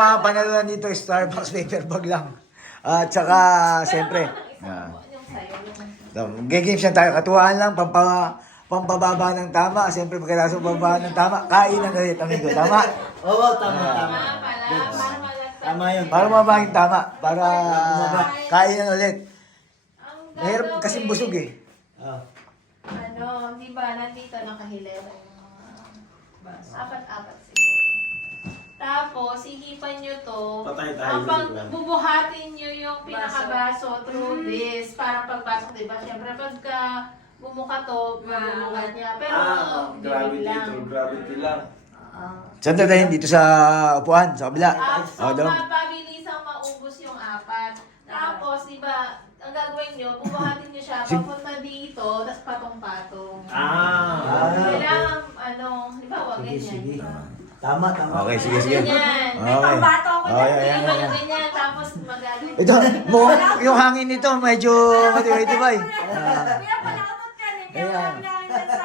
mga panalunan dito, Starbucks paper bag lang. At saka, siyempre, games yan tayo. Katuwaan lang, pampababa ng tama. Siyempre, pagkatapos pababa ng tama, kainan ulit, amigo. Tama? Oo, tama. Tama yun. Para mababa yung tama. Para kainan ulit. Mahirap kasing busog eh. Di ba, nandito nakahilera yung mga apat-apat siguro. Tapos, hihipan nyo to. Patay tayo. Bubuhatin nyo yung pinakabaso through this. Para pagpasok, di ba? Siyempre, pagka bumuka to, bumukat niya. Pero, gravity lang. Saan dadahin dito sa upuan, sa kabila? So, doon. mapabilisang maubos yung apat. Tapos, di ba, ang gagawin nyo, bubuhatin nyo siya, papunta dito, tapos patong-patong. Kailangan, di ba, wag ganyan. Tama. Okay, sige. Ganyan. Okay. Pambato ako Okay, dyan. ayan, Di ba, ayan. ganyan, tapos magaling. Ito, yung hangin nito, medyo matibay-tibay.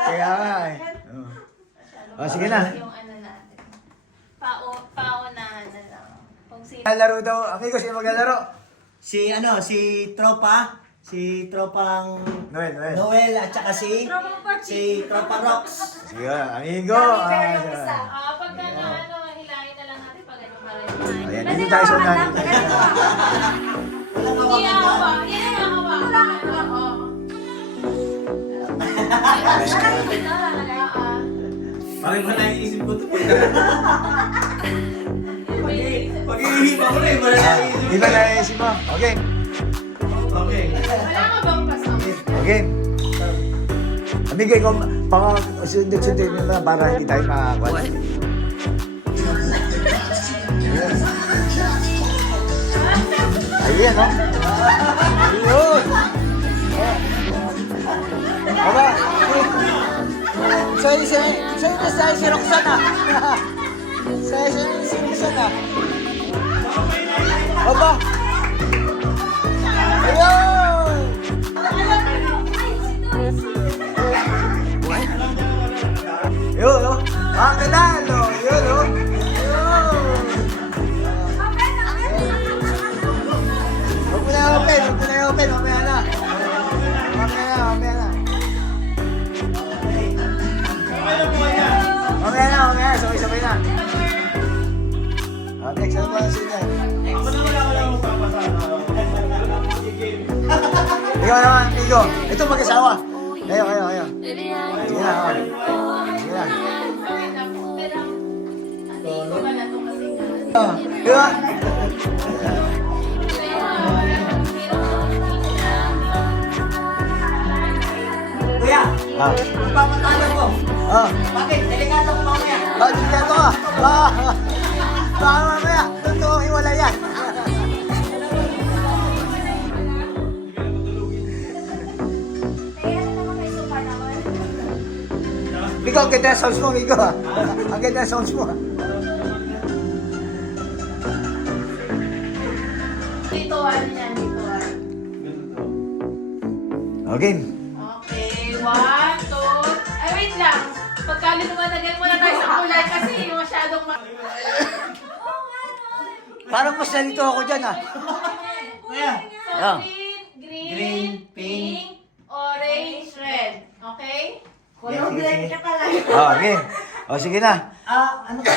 Kaya nga eh. Sige na. Yung ano natin. Paunahan na lang. Kung sino. Laro daw, amigo, sino maglalaro? Si Tropang Noel. at saka si Tropa Rocks. Sige, amigo. Pagka na hilahin na lang natin pag ano para Ayan, dito tayo sa unahan. Hindi hawa. Yan ang hawa. Bakit ba naiisip ko ito? Pag-iihipa ko na eh. Di ba naisip mo? Okay. Okay. Wala ka bang pasok? Okay. Amigo, ikaw, sundin mo na para hindi tayo makakuha. Ayun, no? Ayun! Aba, sa'yo si Roxana. Sa'yo si Roxana. Aba! Ayun! Yun, no? Ang kanalo! Yun, no? Huwag mo na i-open, mamaya na. Mamaya, sabay-sabay na. Next, ano ba ang sila? Ikaw naman, amigo. Ito mag-asawa. Kayo. Sige na, okay. Sige na. Di ba? Kuya, magpapatalo ko. Bakit? Delikado ko mamaya. Delikado ka. Baka mamaya, totoo hiwala yan. Amigo, ang ganda ng sounds mo, amigo. Ang ganda ng sounds mo. Ditoan yan, ditoan. Okay. Okay, 1, 2. Ay, wait lang. Pagkalit naman, lagyan muna tayo sa kulay kasi masyadong Parang mas nalito ako dyan, ah. Kuya. So, green, pink, orange, red. Okay? Sige. Okay. Sige na. Ano ba?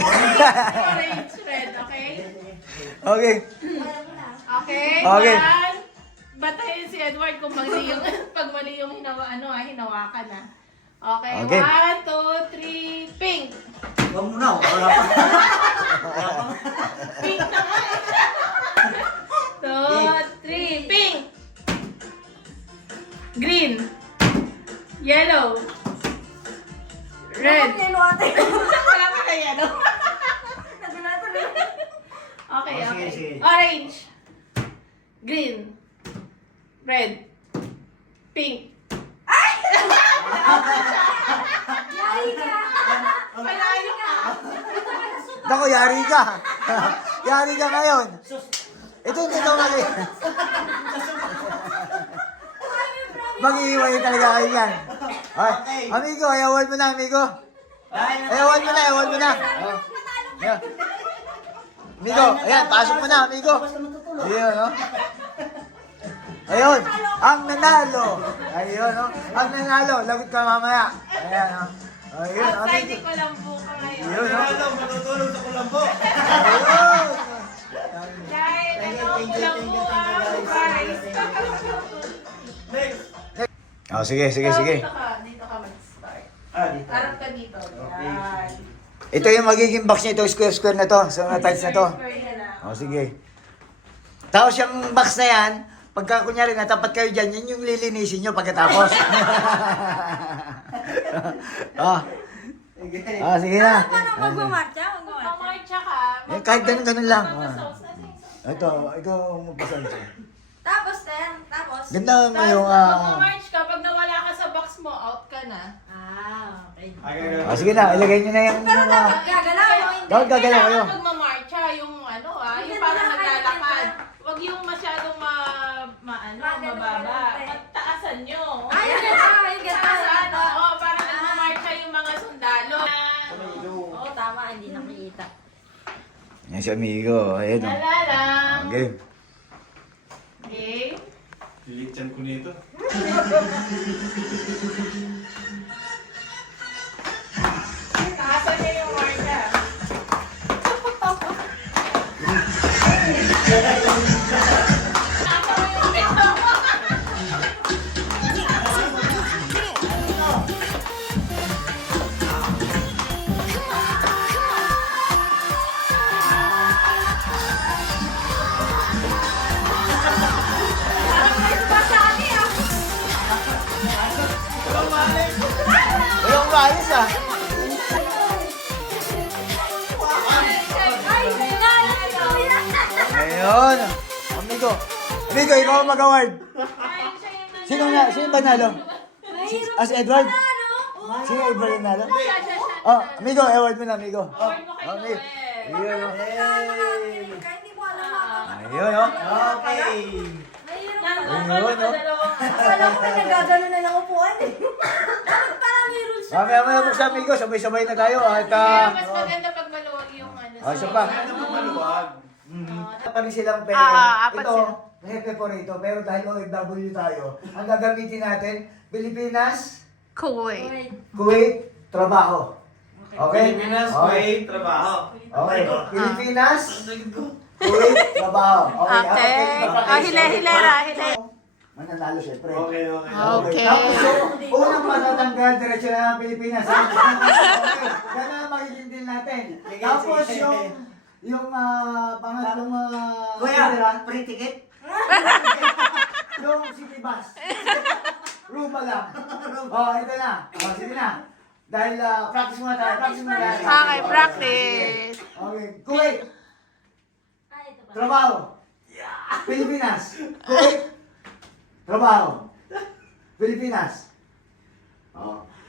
Orange, red, okay? Okay. Okay, Okay. one. Batayin si Edward kung mali yung, pag mali yung hinawakan na. Okay, Okay. 1, 2, 3, pink. Huwag mo na. Wala pa. Pink na nga eh. 2, 3, pink. Green. Yellow. Red. Wala pa kay yellow. Okay. Sige. Orange. Green. Red. Pink. Malayo ka. Naku, yari ka. Yari ka ngayon. Ito mali. Mag-iiwalay talaga kayo yan. Okay. Amigo, ayawan mo na, amigo. Ayawan mo na. Yeah. Amigo, ayan, pasok mo na, amigo. Ayun, no? Ayun, ang nanalo. Ayun, no? Ang nanalo, lagot ka mamaya. Ayan, no? Ayun, Outside amigo. ni Kulambo ka ngayon. Ayun, no? Matutulog sa kulambo. Ayun. Dahil Kulambo ang prize. Next. Oh, sige. Dito ka mag-start. Dito. Harap ka dito. Yan. Ito yung magiging box niya, ito square na to, sa mga tiles na to. Square yan ah. Oh, sige. Tapos yung box na yan, pagka kunyari natapat kayo dyan, yun yung lilinisin nyo pagkatapos. Sige na. Paano magmamarcha? Pamarcha ka. Eh, kahit ganun lang. Magpapasauce na siya. Ikaw magpasan siya. Tapos, tapos. Ganda mo Tapos yung... magmamarch ka, pag nawala ka sa box mo, out ka na. Okay. sige na, ilagay nyo na yung... Pero dapat gagalaw o hindi? Dapat gagalaw kayo. Kailangan magmamarcha, yung ano Hindi yung parang na naglalakad. kaya. Huwag yung masyadong mababa. Magtaasan nyo. Ay, yung ganda, yung ganda. Taasan, oo, parang nagmamarcha yung mga sundalo. Oo, tama, hindi nakikita. Yan si amigo. Ayan o. Lalalang. Okay. Okay. Lilichan ko nito. Taasan nyo yung marcha. Walang umayos ah. Ay, nalas ko yan. Ayun. Amigo. Amigo, ikaw ang mag-award. Sino ba nalo? Si Edward? Sino Edward yung nalo? Oh, amigo, award mo na, amigo. Award mo kay Okay. Noel. Ayun o. Kahit hindi ko alam mga. Ayun o. Okay. Ayun, Akala ko may nagagano na lang upuan eh. Dapat parang may rules. Mamaya mo sa amigo, sabay-sabay na tayo. At, mas maganda pag maluwag yung ano. isa pa. Maluwag. Pa rin silang pera. Apat Ito, sila. hepe po rito. Pero dahil OFW tayo, ang gagamitin natin, Pilipinas, Kuwait. Kuwait, trabaho. Okay? Pilipinas, Okay. Kuwait, trabaho. Okay. Pilipinas, Kuwait, trabaho. Okay. Hilera. Mananalo syempre. Okay. Okay. Tapos yung unang matatanggal, diretso na ng Pilipinas. Okay. Yan ang magiging deal natin. Tapos yung pangatlong free ticket? yung city bus. Rumba lang. Ito na. Sige na. Dahil practice muna tayo. Okay, practice. Okay. Kuwait. Ay, ito pa. Trabaho. Pilipinas. Kuwait. Trabaho. Pilipinas.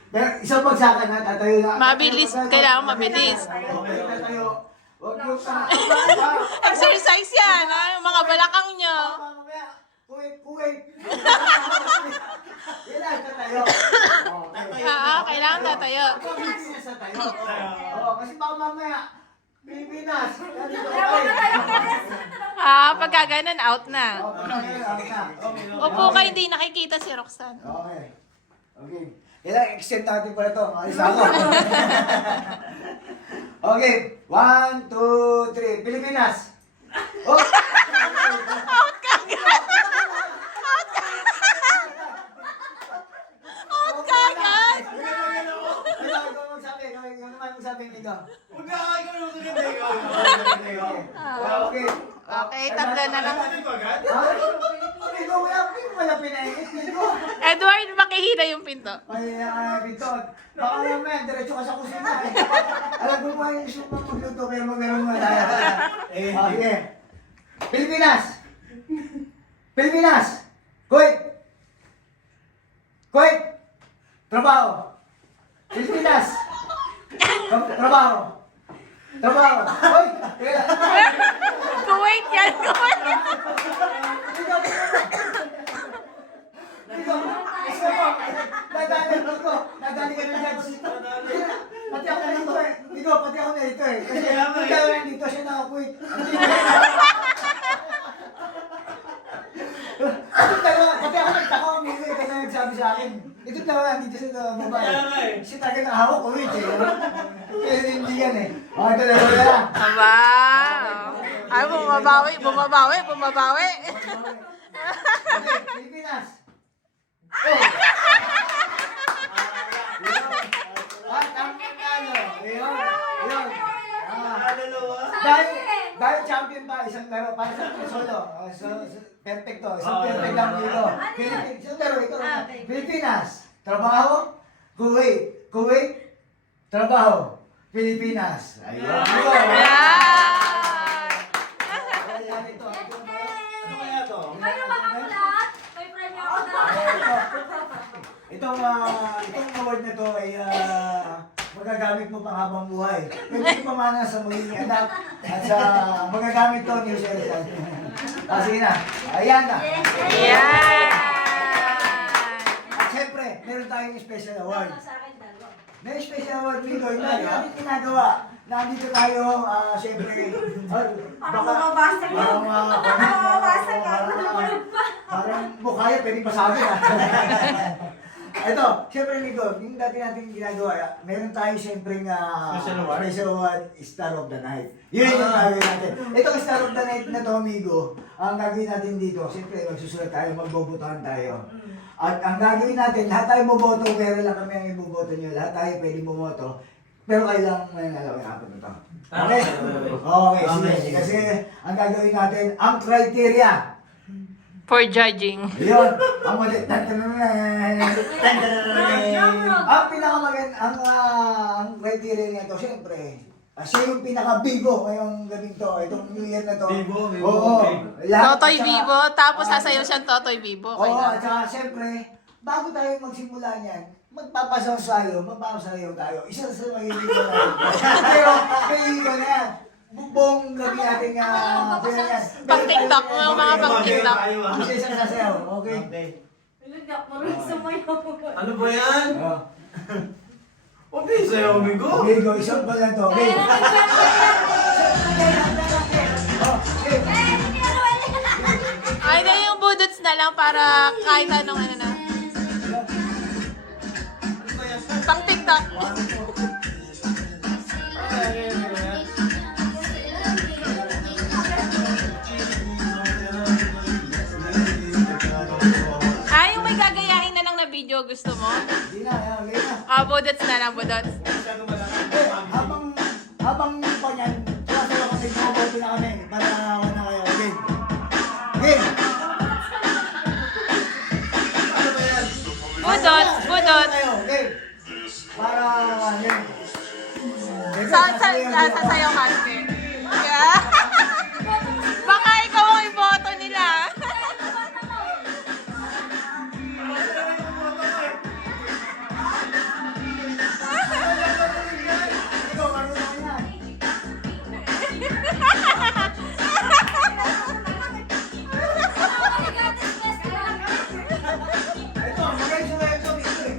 Pero isang bagsakan na, tatayo na. Mabilis, kailangan mabilis. Okay, tatayo. Huwag yung Exercise yan, mga balakang nyo. Mamaya, Kuwait. Yan lang, tatayo. Kailangan tatayo. Pilipinas tatayo. Kasi baka mamaya, Pilipinas. Pagka ganun, out na. Upo ka, hindi nakikita si Roxanne. Okay. Kailangan extend natin pala ito. Ayos ako. Okay. 1, 2, 3. Pilipinas. Oh! Out ka agad! Out ka agad! Ikaw magsabi. Ikaw naman magsabi nito. Huwag na, ikaw naman sa ganda, ikaw. Okay. Okay, tanda na lang. Ano ito agad? Amigo, wala pinaingit. Amigo. Edward, makihila yung pinto. Ay, Victor. Baka naman, diretso ka sa kusina. Alam ko yung gusto mo magluto, pero meron mo tayo. Okay. Pilipinas. Kuwait. Trabaho. Pilipinas. Trabaho. Hoy! Kuwait yan, Kuwait! Nadali ka na dyan. Pati ako na na ito eh. Kasi Kaya nga kung eh. dalawa nandito siya nakakwit. Itong dalawa, pati ako nagtaka ko nila eh, kasi nagsabi sa akin. Itong dalawa nandito sa babae. Kaya nga eh. Kasi talaga nakahawak ko eh. Kaya hindi yan eh. O, ito dalawa lang. Aba! Ay, bumabawi. Okay, Pilipinas. Oh! At ang nanalo. Ayun. Ayun. Ah. Dalawa. Dahil champion pa, isang laro para sa solo. Perfecto. Isang perfect lang dito. Isang laro, ito. Pilipinas. Trabaho. Kuwait. Kuwait. Trabaho. Pilipinas. Ayun. Ayan, ito. Ano kaya to? Itong award na to ay magagamit mo pang habang buhay. Pwede mo pamana sa muling anak at sa magagamit to ni Jose Rizal. Sige na. Ayan na. Yan! At syempre, meron tayong special award. May special award dito. Hindi natin ginagawa. Nandito tayo, syempre, Mababasag yun. Mababasag ka. parang mukha yan, pwedeng pasagin Ito, syempre Nico, yung dati natin ginagawa, meron tayo syempre special award, Star of the Night. Yun yung gagawin natin. Itong Star of the Night na to, amigo, ang gagawin natin dito, syempre magsusulat tayo, magbobotohan tayo. At ang gagawin natin, lahat tayo boboto, pero lang kami ang iboboto nyo, lahat tayo pwede bumoto. Pero kailangan mo yung alam yung apat na to. Okay? Okay, sige. Kasi ang gagawin natin, ang criteria. For judging. Yun, ang mali. Ang ang criteria nito, syempre, siya yung pinaka-bigo ngayong gabing to, itong New Year na to. Bibo. Oo. Totoy Vivo, tapos sasayaw siyang Totoy Vivo. Oo, Kaya. at saka syempre, bago tayo magsimula niyan, magpapasaw-sayo tayo. Isa sa magiging ko na. Pero, magiging ko na yan. Buong gabi natin nga, yan. Pang TikTok, mga pang TikTok. Isa isang sasayaw, okay? Ano ba yan? Oh. Okay, sa'yo, amigo. Okay, go. Isang ba lang to? Okay. Oh, okay. Ay, na yung budots na lang para kahit anong ano na. Pang TikTok. Ay, yung may gagayahin na lang na video, gusto mo? Hindi na, okay na. Ah, budots na lang, budots. Habang pa niyan, sumasayaw kasi bumoboto na kami para nakawan na kayo. Okay. Okay. Ano ba yan? Budots, budots. Tayo, okay. Para, yan. Sasayaw kasi. Yeah. Baka ikaw ang iboto nila. Ikaw, marunong yan. Ito, magaling sila ito. Ito eh.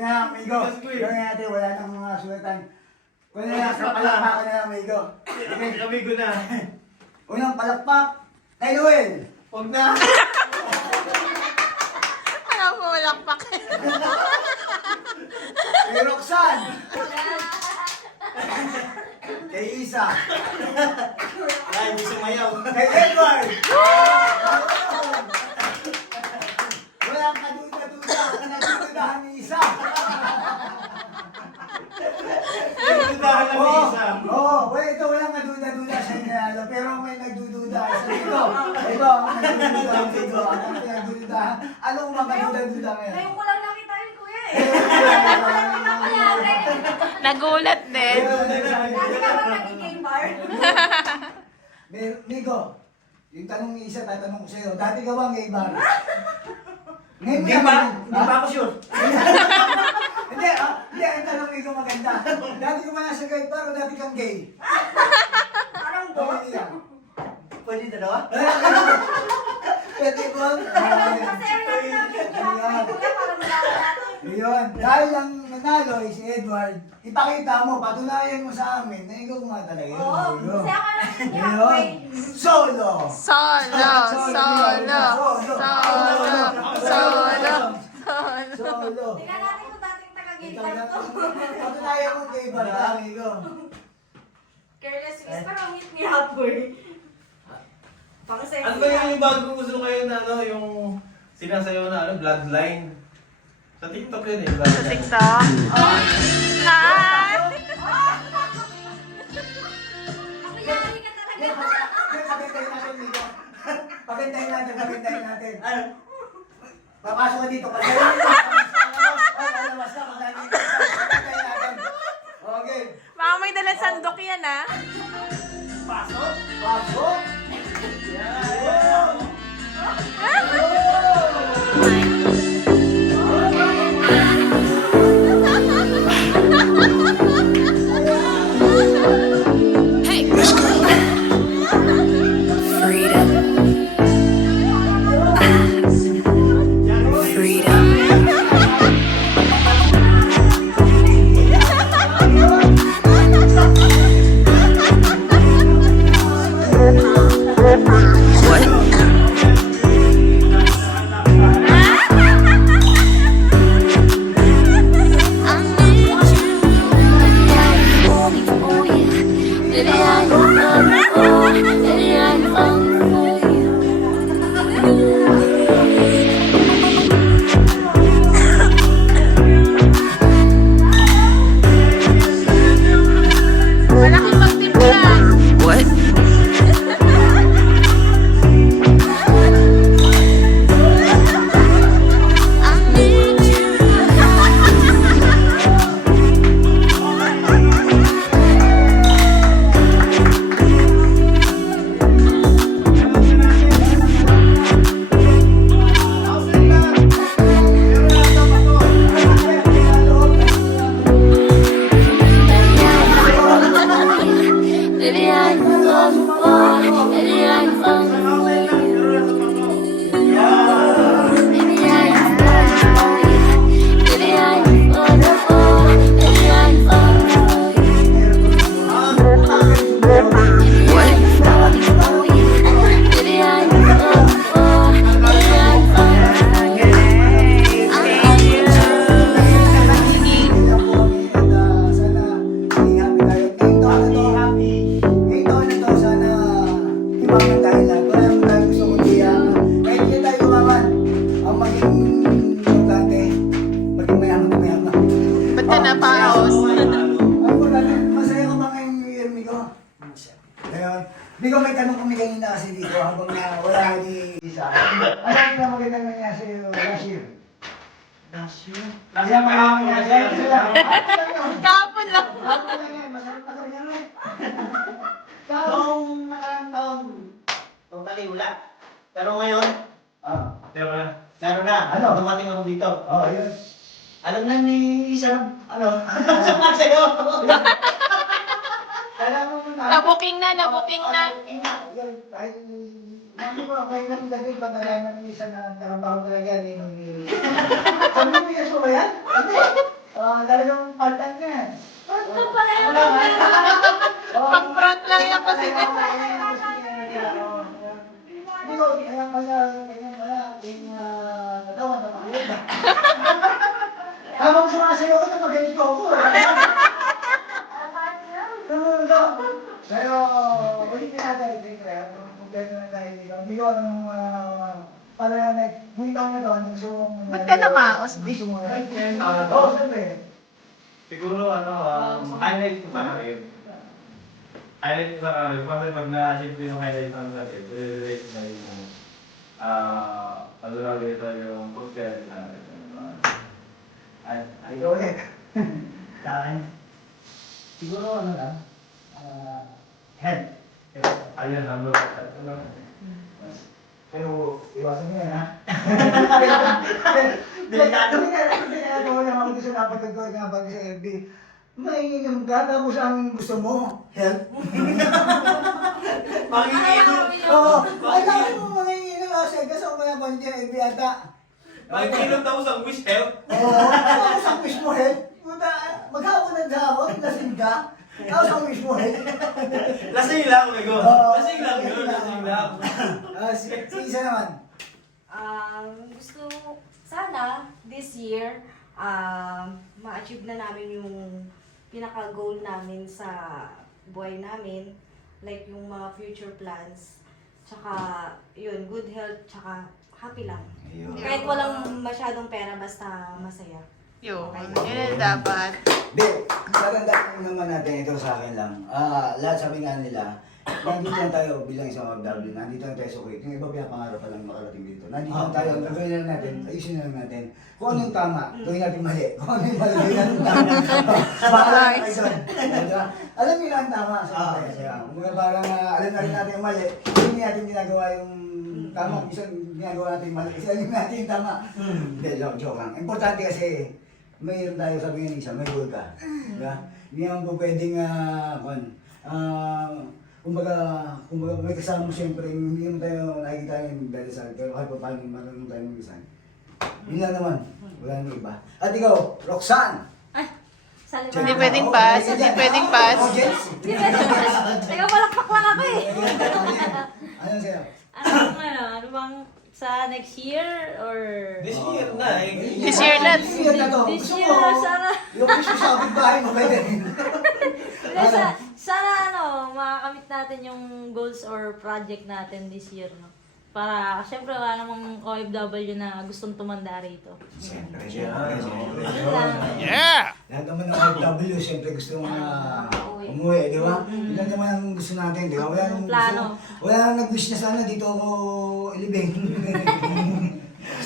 Okay na, amigo. Gawin natin, wala nang mga sulatan. Kung na lang, kapalakpakan na lang, amigo. Okay. Kami ko na. Unang palakpak, kay Noel. Huwag na. Ayaw mo malakpak. Kay Roxanne. Kay Isa. Ay, hindi sumayaw. Kay Edward. Walang kaduda-duda. Nagdudahan ni Isa. Nagdudahan lang ni Isa. Oo, ito walang kaduda-duda sa inyo. Pero may nagdududa. Ito, ang nagdududa. Ito, ang nagdududa. Ano mga kaduda-duda ngayon? Ngayon ko lang nakita yun, kuya eh. Wala ko na kunyari. Nagulat din. Dati ka ba naging bar? Migo, yung tanong ni Isa, tatanong ko sa'yo. Dati ka bang gay bar? Ngayon Hindi ba? Hindi ba ako sure? Hindi, hindi, ang tanong ni Migo maganda. Dati ka ba nasa gay bar o dati kang gay? Parang boss. Pwede yan. Pwede dalawa? Pwede ba? Kasi ang natin natin kuya, parang maganda natin. Yun, dahil ang nanalo ay si Edward, ipakita mo, patunayan mo sa amin na ikaw nga talaga. Oo, Yun. kasi ako lang yung Yun. halfway. Solo! Solo, solo, solo, solo. Solo! Tingnan natin kung dating taga-gate Ikaw lang lang, to. patunayan mo kay Barda, amigo. Careless miss, parang hit ni halfway. Pang sexy. Ano ba yung bago ko gusto kayo na ano, yung sinasayaw na ano, bloodline? Sa TikTok yun eh, Sa bloodline. TikTok? Oh. Hi! Ako yan, hindi ka talaga. Pakintayin natin, amigo. Pakintayin natin. Ano? Papasok ka dito kasi. Lalabas ka, pakintayin natin. Okay. Baka may dalang sandok yan ah. Pasok? Pasok! Let's go. Freedom. Freedom. What? Malaking magtimplan. What? I need you. Baby, I love you more. Baby, I love you more. Baby, I love you more. Baby, I love you more. Baby, I love you more. What? Baby, I love you more. Baby, I love you more. I need you. Ba't ka napaos? Masaya ka ba ngayong New Year, Migo? Ngayon, Migo, may tanong kami kanina kasi dito habang wala ni Isa. Ano na magandang nangyari sa iyo last year? Last year? Last year, Kapon lang. Noong nakaraang taon, totally wala. Pero ngayon, pero meron na. Ano? Dumating ako dito. Oh, yun. Alam na ni Isa, ano? Sa'yo. Alam mo na. Nabuking na, nabuking na. Mami ko, may nagdagay ba talaga ng isa na trabaho talaga ni... Sabi mo yung ba yan? Hindi. sumasayaw ko na magalit ko ako. Pero, hindi natin, kompleto na tayo dito. Hindi ko alam para hindi ko na doon. Ba't ka nakaos? Gusto mo na. Oo, siyempre. Siguro highlight ko sa akin. Highlight ko sa akin, pag na-achieve ko yung highlight ng natin, relate na yung ano lang ito yung pagkaya na Ay, ulit. Sa akin, siguro ano lang, health. ayun, ano Pero, iwasan niya ha. Delikado mo naman kung gusto napagkagawin nga pag sa FB. Mainginom ka, tapos ang gusto mo, health. Makikinom! Oo, ay kaya mo manginginom kasi kasi ako na pang FB ata. Makikinom tapos ang wish health! Oo, tapos ang wish mo health. Puta, maghapon ng hapon, lasing ka. Tapos ang wish mo health. Lasing lang, Migo! Oo. Lasing lang yun, lasing lang! Si isa naman. Gusto, sana, this year, ma-achieve na namin yung pinaka-goal namin sa buhay namin. Like yung mga future plans. Tsaka, yun, good health, tsaka happy lang. Ayun. Kahit walang masyadong pera, basta masaya. Yun, yun ang dapat. Hindi, maganda naman natin ito sa akin lang. Lahat sabi nga nila, nandito lang tayo bilang isang OFW, nandito lang tayo sa Kuwait. Yung iba pinapangarap pa lang makarating dito. Nandito lang tayo, ang gagawin na lang natin, ayusin na lang natin. Kung ano yung tama, gawin natin mali. Kung ano yung mali, gawin natin tama. Bahala na kayo doon. Diba? Alam nila ang tama sa kaya. Kung parang alam na rin natin yung mali, hindi natin ginagawa yung tama. Minsan ginagawa natin yung mali, kasi alam natin yung tama. Hindi, joke lang. Importante kasi, mayroon tayo sabi nga isa, may goal ka. Diba? Hindi naman po pwedeng, kumbaga may kasama mo siyempre, hindi naman tayo nakikita yung dadasal, pero kahit pa paano marunong tayo mag-isal. Yun lang naman, wala namang iba. At ikaw, Roxanne! Hindi pwedeng pass, hindi pwedeng pass. Oh, Jens! Teka, palakpak lang ako eh. Ano sa'yo? Ano bang sa next year or This year na eh! This year na. This year na to. this Gusto year mo, sana yung gusto sa kapitbahay mo, pwede rin. sana makakamit natin yung goals or project natin this year, no? Para syempre wala namang OFW na gustong tumanda rito. Siyempre. Yun lang. Lahat naman ng OFW, siyempre gusto mong umuwi, di ba? Ilan naman ang gusto natin, di ba? Wala nang Plano. Wala nang nag-wish na sana dito ako ilibing.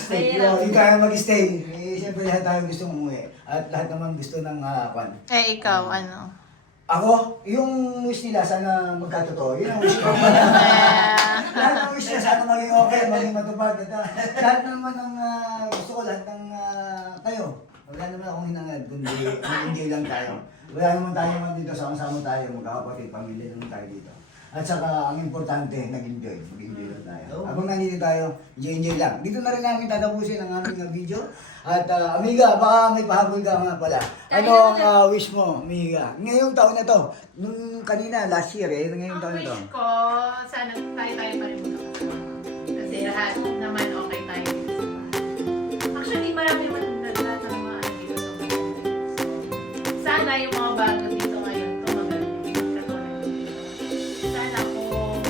Mahirap. Hindi tayo mag-stay. Eh, siyempre lahat tayo gusto umuwi. At lahat naman gusto ng kwan. Eh, ikaw, ano? Ako, yung wish nila sana magkatotoo. Yun ang wish ko. Lahat ng wish nila sana maging okay, maging matupad. Lahat naman ng gusto ko, lahat ng kayo. Wala naman akong hinangad, kundi mag-enjoy lang tayo. Wala naman tayo dito, sama-sama tayo, magkakapatid, pamilya naman tayo dito. At saka, ang importante, mag-enjoy lang tayo. Habang nandito tayo, enjoy lang. Dito na rin namin tatapusin ang aming video. At amiga, baka may pahabol ka nga pala. Ano ang wish mo, amiga? Ngayong taon na to, nung kanina, last year ngayong Ang taon na to. wish ko, sana tayo pa rin magkakasama. Kasi lahat naman okay tayo dito sa bahay. Actually, marami man lahat ng mga ano dito sa bahay. So, sana yung mga bago dito ngayon, tumagal din. Katulad dito. Sana kung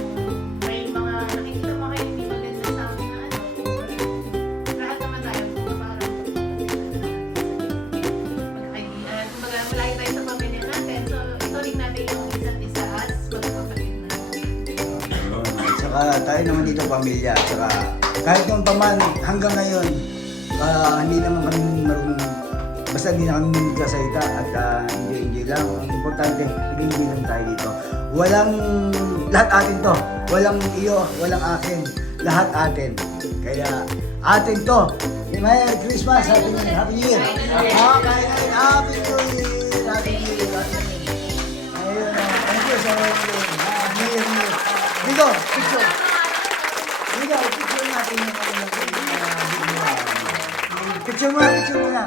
may mga nakikita mo kayo hindi maganda sa amin na ano, or lahat naman tayo, kung parang magkakaibigan. Kumbaga, malaki tayo sa pamilya natin. So, ituloy natin yung isa't isa as magkakapatid natin. Saka tayo naman dito pamilya. Saka kahit yung paman hanggang ngayon, hindi naman kami marunong, basta hindi na kami nagsasalita at enjoy lang. Ang importante, enjoy lang tayo dito. Walang, lahat atin to. Walang iyo, walang akin. Lahat atin. Kaya atin to. Merry Christmas, Happy New Year. Happy New Year. Happy New Year. Happy New Year. Ayun, thank you so much. Happy New Year. Dito, picture. Dito, picture natin yung picture mo na.